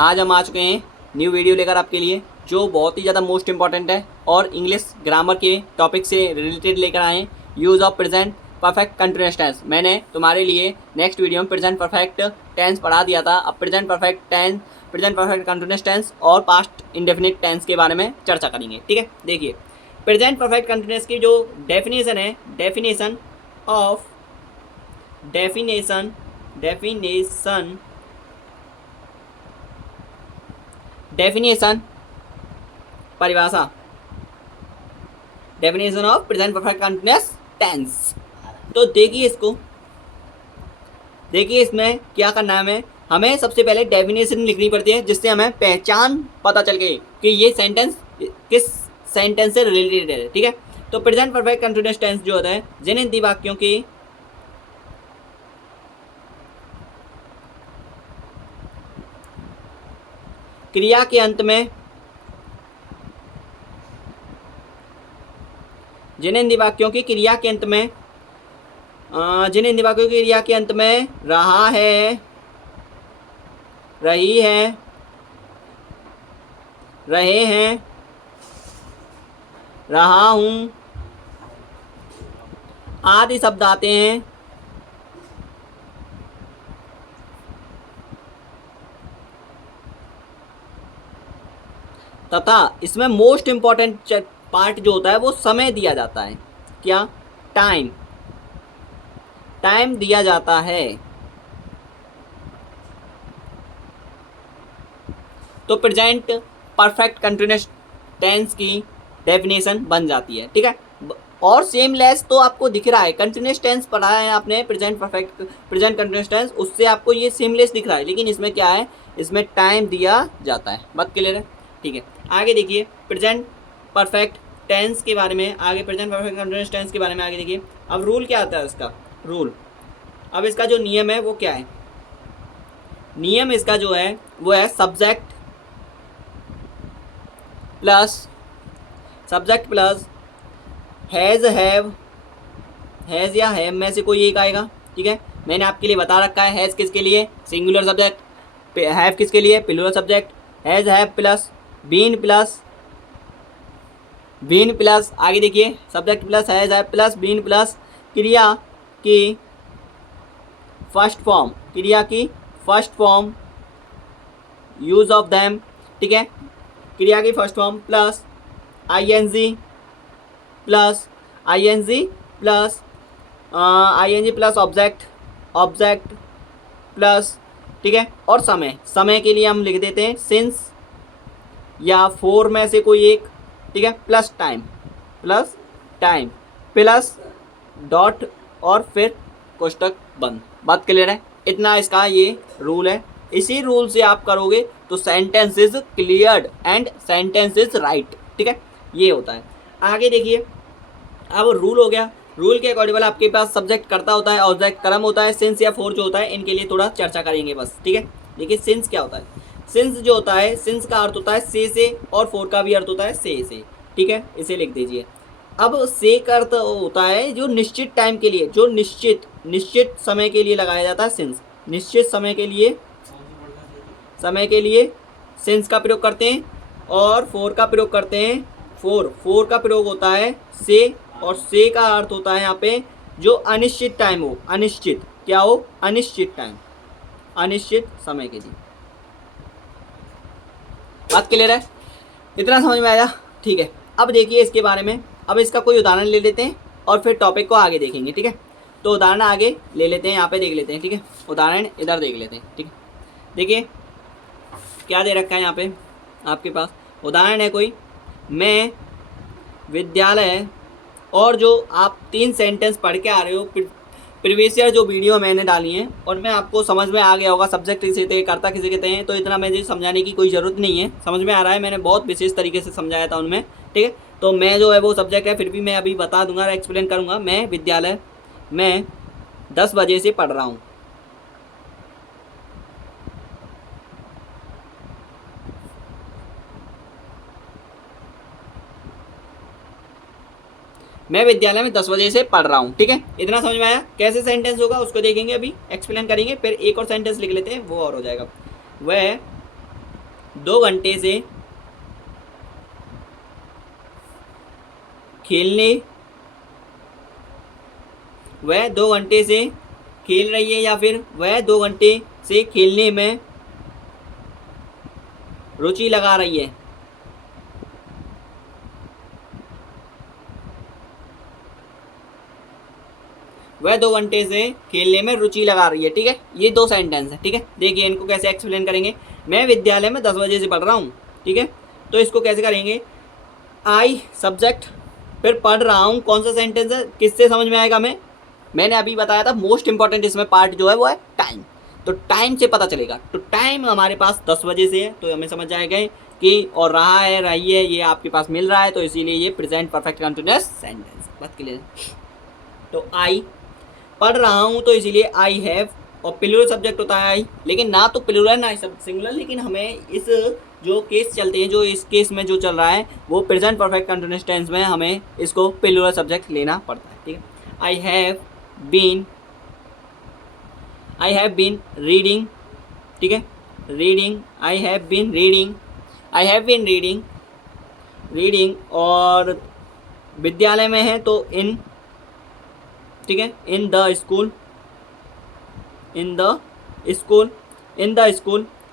आज हम आ चुके हैं न्यू वीडियो लेकर आपके लिए, जो बहुत ही ज़्यादा मोस्ट इंपॉर्टेंट है और इंग्लिश ग्रामर के टॉपिक से रिलेटेड लेकर आए हैं। Use of present perfect continuous tense. मैंने तुम्हारे लिए नेक्स्ट वीडियो में प्रेजेंट परफेक्ट टेंस पढ़ा दिया था। अब present perfect tense, present perfect continuous tense और पास्ट इंडेफिनिट टेंस के बारे में चर्चा करेंगे। ठीक है, देखिए प्रेजेंट परफेक्ट कंटिन्यूअस की जो डेफिनेशन है, डेफिनेशन परिभाषा, definition of present perfect continuous tense. तो देखिए इसको, देखिए इसमें क्या करना है हमें सबसे पहले डेफिनेशन लिखनी पड़ती है, जिससे हमें पहचान पता चल गई कि ये सेंटेंस किस सेंटेंस से रिलेटेड है। ठीक है, तो प्रेजेंट परफेक्ट कंटिन्यूअस टेंस जो होता है, जिन हिंदी वाक्यों की क्रिया के अंत में, जिन हिंदी वाक्यों की क्रिया के अंत में, जिन हिंदी वाक्यों की क्रिया के अंत में रहा है, रही है, रहे हैं, रहा हूं आदि शब्द आते हैं, तथा इसमें मोस्ट इंपॉर्टेंट पार्ट जो होता है वो समय दिया जाता है। क्या? टाइम, टाइम दिया जाता है। तो प्रेजेंट परफेक्ट कंटिन्यूअस टेंस की डेफिनेशन बन जाती है। ठीक है, और सेमलेस तो आपको दिख रहा है, कंटिन्यूअस टेंस पढ़ा है आपने, प्रेजेंट कंटिन्यूअस टेंस, उससे आपको ये सेमलेस दिख रहा है, लेकिन इसमें क्या है, इसमें टाइम दिया जाता है। बात क्लियर है? ठीक है, आगे देखिए प्रेजेंट परफेक्ट टेंस के बारे में, आगे प्रेजेंट परफेक्ट कंटिन्यूअस टेंस के बारे में आगे देखिए। अब रूल क्या आता है इसका, रूल, अब इसका जो नियम है वो क्या है? नियम इसका जो है वो है subject plus has, have, has या हैव में से कोई एक आएगा। ठीक है, मैंने आपके लिए बता रखा है, हैज़ किसके लिए सिंगुलर सब्जेक्ट, हैव किसके लिए plural subject. Has, have plus been plus आगे देखिए subject plus has, have plus been plus क्रिया की first form, use of them. ठीक है, क्रिया की first form plus ING plus object plus, ठीक है, और समय के लिए हम लिख देते हैं सिंस या फोर में से कोई एक। ठीक है, प्लस टाइम प्लस डॉट और फिर कोष्टक बंद। बात क्लियर है? इतना इसका ये रूल है। इसी रूल से आप करोगे तो sentence is cleared and sentence is right. ठीक है, ये होता है। आगे देखिए, अब रूल हो गया, रूल के अकॉर्डिंग आपके पास सब्जेक्ट कर्ता होता है, ऑब्जेक्ट कर्म होता है, सिंस या फोर जो होता है, इनके लिए थोड़ा चर्चा करेंगे बस। ठीक है, देखिए सिंस क्या होता है। सिंस जो होता है, सिंस का अर्थ होता है से, और फोर का भी अर्थ होता है से। ठीक है, इसे लिख दीजिए। अब से का अर्थ होता है जो निश्चित टाइम के लिए, जो निश्चित समय के लिए लगाया जाता है सिंस। निश्चित समय के लिए सिंस का प्रयोग करते हैं, और फोर का प्रयोग करते हैं। फोर का प्रयोग होता है से, और से का अर्थ होता है यहाँ पे जो अनिश्चित टाइम हो, अनिश्चित क्या हो, अनिश्चित टाइम, अनिश्चित समय के लिए। बात क्लियर है? इतना समझ में आया? ठीक है, अब देखिए इसके बारे में, अब इसका कोई उदाहरण ले लेते हैं और फिर टॉपिक को आगे देखेंगे। ठीक है, तो उदाहरण आगे ले लेते हैं, यहाँ पे देख लेते हैं। ठीक है, उदाहरण इधर देख लेते हैं। ठीक है, देखिए क्या दे रखा है यहाँ पे आपके पास, उदाहरण है कोई, मैं विद्यालय, और जो आप 3 सेंटेंस पढ़ के आ रहे हो, प्रीवियस ईयर जो वीडियो मैंने डाली है, और मैं आपको समझ में आ गया होगा सब्जेक्ट किसे कहते हैं, कर्ता किसे कहते हैं, तो इतना मुझे समझाने की कोई ज़रूरत नहीं है, समझ में आ रहा है। मैंने बहुत विशेष तरीके से समझाया था उनमें। ठीक है, तो मैं जो है वो सब्जेक्ट है, फिर भी मैं अभी बता दूंगा, एक्सप्लेन करूँगा। मैं विद्यालय में 10 बजे से पढ़ रहा हूँ। मैं विद्यालय में 10 बजे से पढ़ रहा हूँ। ठीक है, इतना समझ में आया? कैसे सेंटेंस होगा उसको देखेंगे, अभी एक्सप्लेन करेंगे, फिर एक और सेंटेंस लिख लेते हैं, वो और हो जाएगा। वह 2 घंटे से खेलने, वह 2 घंटे से खेल रही है या फिर वह 2 घंटे से खेलने में रुचि लगा रही है। वह 2 घंटे से खेलने में रुचि लगा रही है। ठीक है, ये 2 सेंटेंस है। ठीक है, देखिए इनको कैसे एक्सप्लेन करेंगे। मैं विद्यालय में 10 बजे से पढ़ रहा हूँ। ठीक है, तो इसको कैसे करेंगे, आई सब्जेक्ट, फिर पढ़ रहा हूँ, कौन सा सेंटेंस है, किससे समझ में आएगा। मैंने अभी बताया था मोस्ट इंपॉर्टेंट इसमें पार्ट जो है वो है टाइम। तो टाइम से पता चलेगा। तो टाइम हमारे पास 10 बजे से है, तो हमें समझ जाएगा कि और रहा है, रही है, ये आपके पास मिल रहा है, तो इसीलिए ये प्रेजेंट परफेक्ट कंटिन्यूअस सेंटेंस। बात क्लियर। तो आई पढ़ रहा हूँ, तो इसीलिए आई हैव, और प्लूरल सब्जेक्ट होता है आई, लेकिन ना तो प्लूरल ना सिंगुलर, लेकिन हमें इस जो केस चलते हैं, जो इस केस में जो चल रहा है वो प्रेजेंट परफेक्ट कंटिन्यूअस टेंस में हमें इसको प्लूरल सब्जेक्ट लेना पड़ता है। ठीक है, आई हैव बीन रीडिंग। ठीक है, reading, I have been reading, और विद्यालय में है तो इन। ठीक है, इन द स्कूल।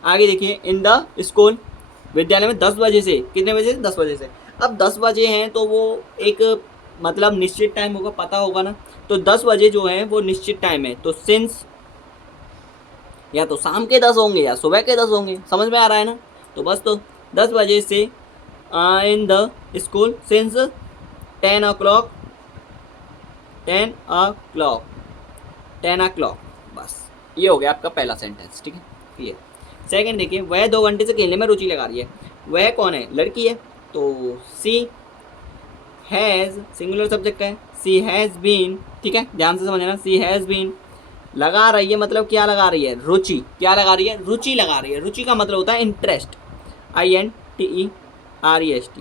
आगे देखिए, इन द स्कूल, विद्यालय में 10 बजे से, कितने बजे से, 10 बजे से। अब 10 बजे हैं तो वो एक मतलब निश्चित टाइम होगा, पता होगा ना। तो 10 बजे जो है वो निश्चित टाइम है, तो सिंस या तो शाम के 10 होंगे या सुबह के 10 होंगे, समझ में आ रहा है ना। तो बस, तो 10 बजे से in the school since 10 o'clock, 10 o'clock। बस ये हो गया आपका पहला सेंटेंस। ठीक है, क्लियर। सेकंड देखिए, वह 2 घंटे से खेलने में रुचि लगा रही है। वह कौन है, लड़की है, तो सी हैज़, सिंगुलर सब्जेक्ट है, सी हैज़ बीन। ठीक है, ध्यान से समझना, सी हैज़ बीन, लगा रही है मतलब क्या लगा रही है, रुचि। क्या लगा रही है, रुचि लगा रही है। रुचि का मतलब होता है इंटरेस्ट, INTEREST,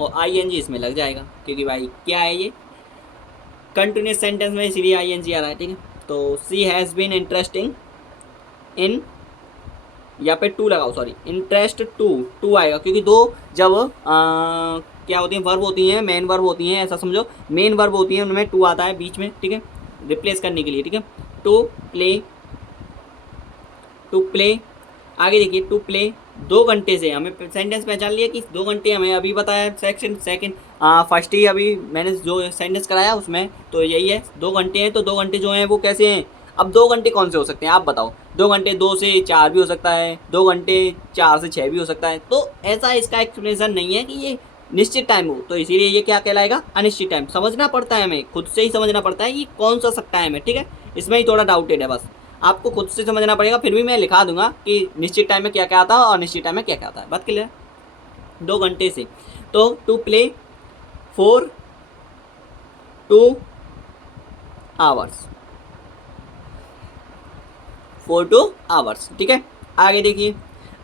और ING इसमें लग जाएगा, क्योंकि भाई क्या है ये कंटिन्यूस सेंटेंस में, इसीलिए ING आ रहा है। ठीक है, तो सी हैज़ बीन इंटरेस्टिंग इन, या पे टू लगाओ, सॉरी, इंटरेस्ट टू आएगा, क्योंकि दो जब क्या होती हैं, वर्ब होती हैं, मेन वर्ब होती हैं, ऐसा समझो, मेन वर्ब होती हैं, उनमें टू आता है बीच में। ठीक है, रिप्लेस करने के लिए। ठीक है, टू प्ले। आगे देखिए, टू प्ले 2 घंटे से, हमें सेंटेंस पहचान लिया कि 2 घंटे, हमें अभी बताया सेकंड फर्स्ट ही अभी मैंने जो सेंटेंस कराया उसमें, तो यही है, 2 घंटे हैं। तो 2 घंटे जो हैं वो कैसे हैं, अब 2 घंटे कौन से हो सकते हैं आप बताओ। 2 घंटे 2 से 4 भी हो सकता है, 2 घंटे 4 से 6 भी हो सकता है। तो ऐसा इसका एक्सप्लेनेशन नहीं है कि ये निश्चित टाइम हो, तो इसीलिए ये क्या कहलाएगा, अनिश्चित टाइम। समझना पड़ता है, हमें खुद से ही समझना पड़ता है कि कौन सा टाइम है। ठीक है, इसमें ही थोड़ा डाउटेड है, बस आपको खुद से समझना पड़ेगा। फिर भी मैं लिखा दूंगा कि निश्चित टाइम में क्या क्या आता है और निश्चित टाइम में क्या क्या आता है। बात क्लियर। 2 घंटे से, तो to play for 2 hours, for 2 hours। ठीक है, आगे देखिए,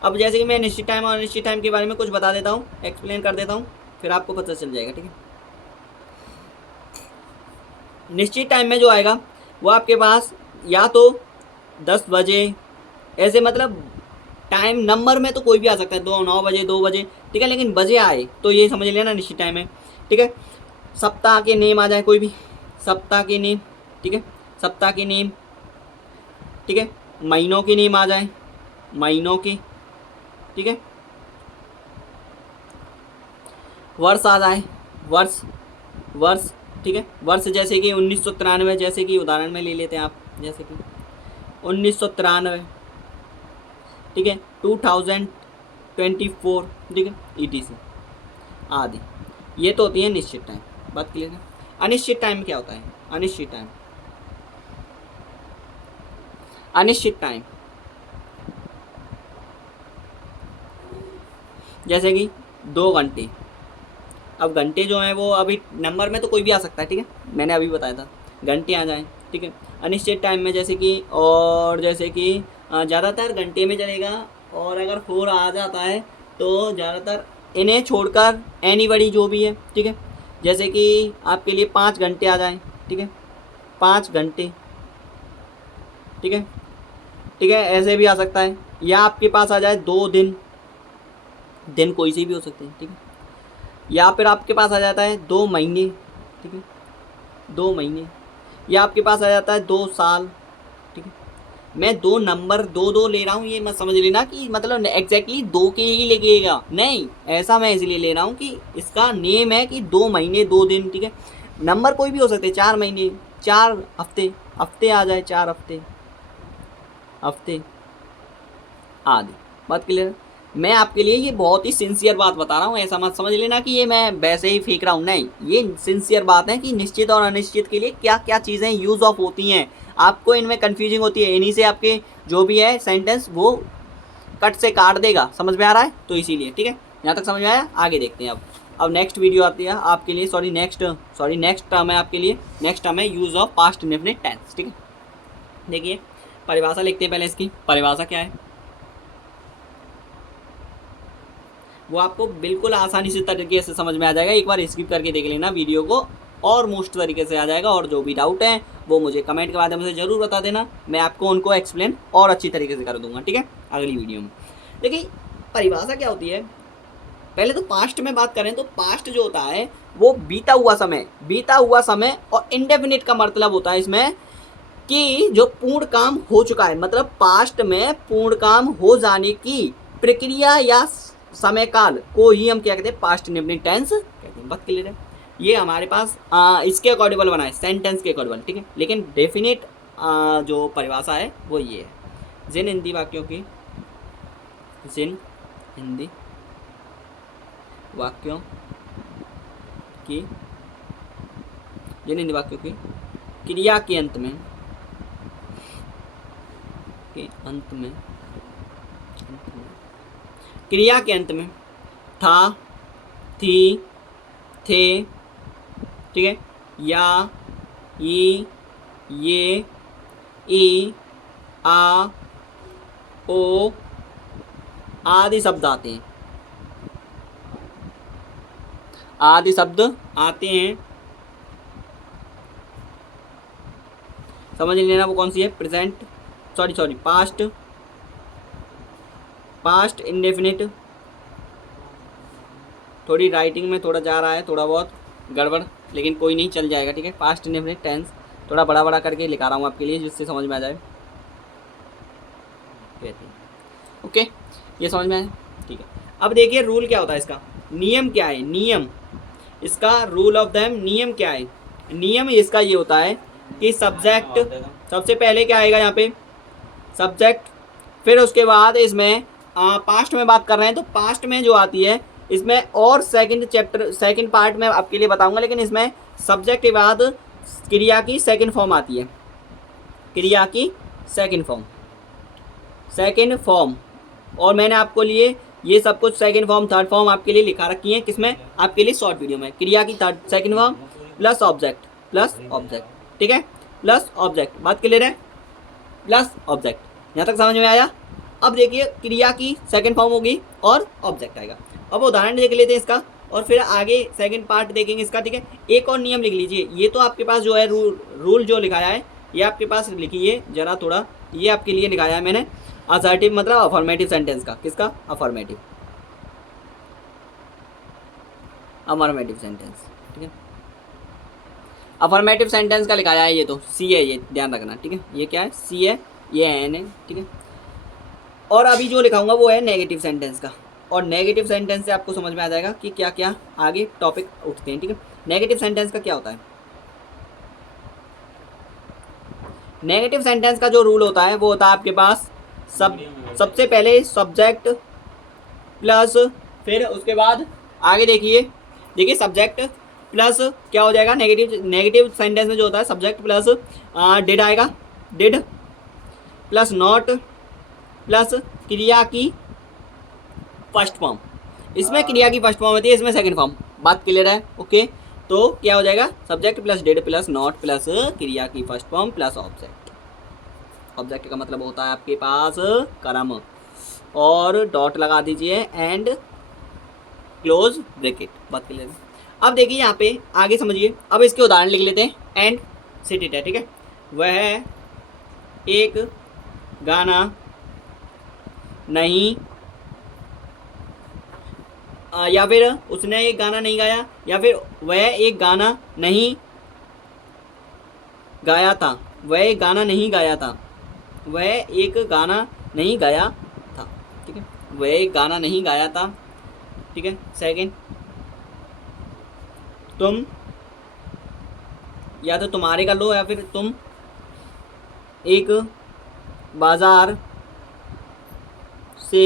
अब जैसे कि मैं निश्चित टाइम और अनिश्चित टाइम के बारे में कुछ बता देता हूँ, एक्सप्लेन कर देता हूँ, फिर आपको पता चल जाएगा। ठीक है, निश्चित टाइम में जो आएगा वो आपके पास या तो 10 बजे, ऐसे मतलब टाइम नंबर में तो कोई भी आ सकता है, 9 बजे, 2 बजे। ठीक है, लेकिन बजे आए तो ये समझ लेना निश्चित टाइम है। ठीक है, सप्ताह के नेम आ जाए कोई भी, सप्ताह के नेम। ठीक है, सप्ताह के नेम। ठीक है, महीनों के नेम आ जाए, महीनों के। ठीक है, वर्ष आ जाए, वर्ष। ठीक है, वर्ष जैसे कि 1993, जैसे कि उदाहरण में ले लेते हैं आप, जैसे कि 1993। ठीक है, 2024। ठीक है, ETC आदि, ये तो होती है निश्चित टाइम। बात क्लियर है। अनिश्चित टाइम क्या होता है, अनिश्चित टाइम जैसे कि 2 घंटे। अब घंटे जो हैं वो अभी नंबर में तो कोई भी आ सकता है। ठीक है, मैंने अभी बताया था, घंटे आ जाएं। ठीक है, अनिश्चित टाइम में जैसे कि, और जैसे कि ज़्यादातर घंटे में चलेगा, और अगर 4 आ जाता है तो ज़्यादातर इन्हें छोड़कर एनीबडी जो भी है। ठीक है, जैसे कि आपके लिए 5 घंटे आ जाएं। ठीक है, 5 घंटे। ठीक है, ऐसे भी आ सकता है, या आपके पास आ जाए 2 दिन, दिन कोई से भी हो सकते हैं, ठीक है। या फिर आपके पास आ जाता है 2 महीने, ठीक है, 2 महीने। या आपके पास आ जाता है 2 साल, ठीक है। मैं 2 नंबर 2 ले रहा हूँ, ये मत समझ लेना कि मतलब एग्जैक्टली 2 के ही लगेगा, नहीं, ऐसा मैं इसलिए ले रहा हूँ कि इसका नेम है कि 2 महीने 2 दिन, ठीक है। नंबर कोई भी हो सकते हैं, 4 महीने, 4 हफ्ते, हफ्ते आ जाए, 4 हफ्ते, हफ्ते आदि। बात क्लियर है। मैं आपके लिए ये बहुत ही सिंसियर बात बता रहा हूँ, ऐसा मत समझ लेना कि ये मैं वैसे ही फेंक रहा हूँ, नहीं, ये सिंसियर बात है कि निश्चित और अनिश्चित के लिए क्या क्या चीज़ें यूज़ ऑफ होती हैं, आपको इनमें कन्फ्यूजिंग होती है, इन्हीं से आपके जो भी है सेंटेंस वो कट से काट देगा, समझ में आ रहा है, तो इसीलिए, ठीक है। यहाँ तक समझ में आया, आगे देखते हैं। अब नेक्स्ट वीडियो आती है आपके लिए, नेक्स्ट टर्म है आपके लिए, नेक्स्ट टर्म है use of past indefinite tense, ठीक है। देखिए परिभाषा लिखते हैं पहले, इसकी परिभाषा क्या है वो आपको बिल्कुल आसानी से तरीके से समझ में आ जाएगा, एक बार स्किप करके देख लेना वीडियो को, और मोस्ट तरीके से आ जाएगा। और जो भी डाउट है वो मुझे कमेंट के माध्यम से ज़रूर बता देना, मैं आपको उनको एक्सप्लेन और अच्छी तरीके से कर दूंगा, ठीक है, अगली वीडियो में। देखिए परिभाषा क्या होती है, पहले तो पास्ट में बात करें तो पास्ट जो होता है वो बीता हुआ समय, और इंडेफिनिट का मतलब होता है इसमें कि जो पूर्ण काम हो चुका है, मतलब पास्ट में पूर्ण काम हो जाने की प्रक्रिया या समय काल को ही हम क्या कहते हैं, पास्ट इंडेफिनिट टेंस कहते हैं। बात क्लियर है। ये हमारे पास इसके अकॉर्डिंगल बना है, सेंटेंस के अकॉर्डिंगल, ठीक है। लेकिन डेफिनेट जो परिभाषा है वो ये है, जिन हिंदी वाक्यों की जिन हिंदी वाक्यों की क्रिया के अंत में क्रिया के अंत में था, थी, थे, ठीक है, या, ये, ई, आ, ओ आदि शब्द आते हैं, आदि शब्द आते हैं। समझ लेना वो कौन सी है, पास्ट इंडेफिनिट। थोड़ी राइटिंग में थोड़ा जा रहा है, थोड़ा बहुत गड़बड़, लेकिन कोई नहीं, चल जाएगा, ठीक है। पास्ट इंडेफिनिट टेंस थोड़ा बड़ा बड़ा करके लिखा रहा हूँ आपके लिए, जिससे समझ में आ जाए, ओके, ये समझ में आया, ठीक है। अब देखिए रूल क्या होता है इसका, नियम क्या है, नियम इसका, रूल ऑफ दैम, नियम क्या है, नियम इसका ये होता है कि सब्जेक्ट सबसे पहले क्या आएगा यहाँ पे, सब्जेक्ट, फिर उसके बाद इसमें पास्ट में बात कर रहे हैं तो पास्ट में जो आती है इसमें, और सेकंड पार्ट में आपके लिए बताऊंगा, लेकिन इसमें सब्जेक्ट के बाद क्रिया की सेकंड फॉर्म आती है, क्रिया की सेकंड फॉर्म, और मैंने आपको लिए ये सब कुछ सेकंड फॉर्म थर्ड फॉर्म आपके लिए लिखा रखी है, किसमें, आपके लिए शॉर्ट वीडियो में, क्रिया की सेकंड फॉर्म प्लस ऑब्जेक्ट, ठीक है, प्लस ऑब्जेक्ट। बात क्लियर है, प्लस ऑब्जेक्ट, यहाँ तक समझ में आया। अब देखिए क्रिया की सेकंड फॉर्म होगी और ऑब्जेक्ट आएगा। अब उदाहरण देख लेते हैं इसका, और फिर आगे सेकंड पार्ट देखेंगे इसका, ठीक है। एक और नियम लिख लीजिए, ये तो आपके पास जो है रूल जो लिखाया है ये आपके पास लिखिए जरा थोड़ा, ये आपके लिए लिखाया है मैंने, असर्टिव मतलब अफर्मेटिव सेंटेंस का, किसका, अफर्मेटिव सेंटेंस, ठीक है। अफर्मेटिव सेंटेंस का लिखाया है, ये तो सी है, ये ध्यान रखना, ठीक है। ये क्या है, सी है, ये एन है, ठीक है। और अभी जो लिखाऊंगा वो है नेगेटिव सेंटेंस का, और नेगेटिव सेंटेंस से आपको समझ में आ जाएगा कि क्या क्या आगे टॉपिक उठते हैं, ठीक है। नेगेटिव सेंटेंस का क्या होता है, नेगेटिव सेंटेंस का जो रूल होता है वो होता है आपके पास सबसे पहले सब्जेक्ट प्लस, फिर उसके बाद आगे देखिए सब्जेक्ट प्लस क्या हो जाएगा, नेगेटिव सेंटेंस में जो होता है सब्जेक्ट प्लस डिड आएगा, डिड प्लस नॉट प्लस क्रिया की फर्स्ट फॉर्म, इसमें क्रिया की फर्स्ट फॉर्म होती है, इसमें सेकंड फॉर्म। बात क्लियर है, ओके। तो क्या हो जाएगा, subject plus did plus not plus क्रिया की first form plus object. Object का मतलब होता है आपके पास कर्म, और डॉट लगा दीजिए एंड क्लोज ब्रैकेट। बात क्लियर है। अब देखिए यहाँ पे आगे समझिए, अब इसके उदाहरण लिख लेते हैं, एंड सिट इट है, ठीक है। वह एक गाना नहीं या फिर उसने एक गाना नहीं गाया, या फिर वह एक गाना नहीं गाया था, वह एक गाना नहीं गाया था, वह एक गाना नहीं गाया था, ठीक है, वह एक गाना नहीं गाया था, ठीक है। सेकंड, तुम, या तो तुम्हारे कर लो, या फिर तुम एक बाजार से,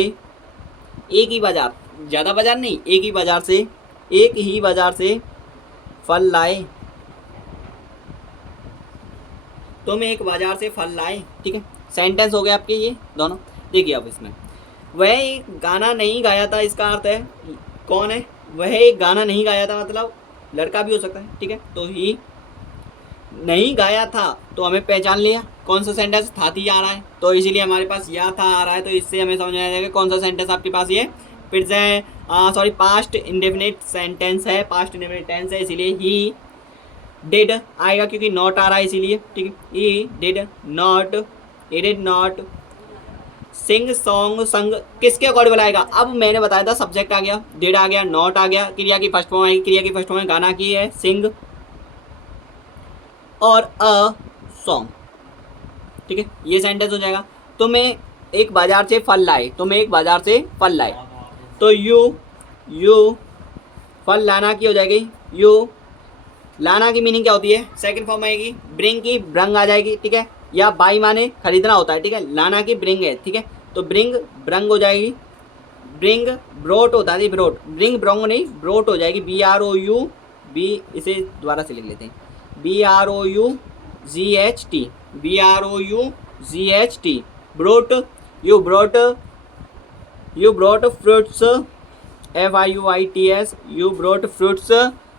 एक ही बाजार, ज़्यादा बाजार नहीं, एक ही बाजार से, एक ही बाजार से फल लाए, तुम एक बाजार से फल लाए, ठीक है। सेंटेंस हो गए आपके ये दोनों। देखिए अब इसमें वह एक गाना नहीं गाया था, इसका अर्थ है कौन है, वह एक गाना नहीं गाया था, मतलब लड़का भी हो सकता है, ठीक है। तो ही नहीं गाया था, तो हमें पहचान लिया कौन सा सेंटेंस था थी आ रहा है, तो इसीलिए हमारे पास या था आ रहा है, तो इससे हमें समझ आ जाएगा कौन सा सेंटेंस आपके पास ये फिर से सॉरी पास्ट इंडेफिनिट सेंटेंस है, पास्ट इंडेफिनिट टेंस है, इसीलिए ही डिड आएगा क्योंकि नॉट आ रहा है इसीलिए, ठीक है। He did not sing song, संग किसके अकॉर्डिंग बनाएगा, अब मैंने बताया था सब्जेक्ट आ गया, डिड आ गया, नॉट आ गया, क्रिया की फर्स्ट फॉर्म आएगी, क्रिया की फर्स्ट फॉर्म में गाना की है सिंग और अ सॉन्ग, ठीक है, ये सेंटेंस हो जाएगा। तो मैं एक बाजार से फल लाए, तो मैं एक बाजार से फल लाए, तो यू फल लाना की हो जाएगी, यू लाना की मीनिंग क्या होती है, सेकंड फॉर्म आएगी, ब्रिंग की ब्रंग आ जाएगी, ठीक है, या बाई माने खरीदना होता है, ठीक है, लाना की ब्रिंग है, ठीक है, तो ब्रिंग ब्रंग हो जाएगी, ब्रिंग ब्रोट होता है, ब्रोट, ब्रिंग ब्रोंग नहीं ब्रोट हो जाएगी, BROU बी, इसे दोबारा से लिख लेते हैं, BROUGHT brought, you brought fruits, FIUITS, you brought fruits,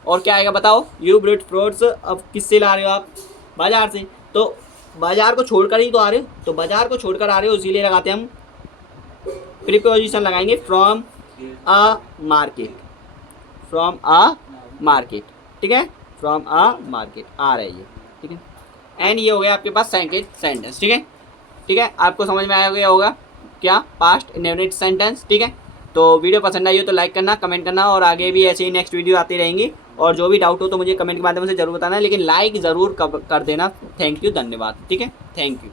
और क्या आएगा बताओ, यू ब्रोट फ्रूट्स, अब किससे ला रहे हो आप, बाजार से, तो बाजार को छोड़कर ही तो आ रहे हो, तो बाजार को छोड़कर आ रहे हो इसीलिए लगाते हैं हम प्रीपोजिशन लगाएंगे from a market, from a market, ठीक है, फ्रॉम अ मार्केट आ रहा है ये, ठीक है। एंड ये हो गया आपके पास सेकंड सेंटेंस, ठीक है, ठीक है, आपको समझ में आया गया होगा क्या पास्ट इंडेफिनिट सेंटेंस, ठीक है। तो वीडियो पसंद आई हो तो लाइक करना, कमेंट करना, और आगे भी ऐसे ही नेक्स्ट वीडियो आती रहेंगी, और जो भी डाउट हो तो मुझे कमेंट के माध्यम से जरूर बताना, लेकिन लाइक ज़रूर कर देना। थैंक यू, धन्यवाद, ठीक है, थैंक यू।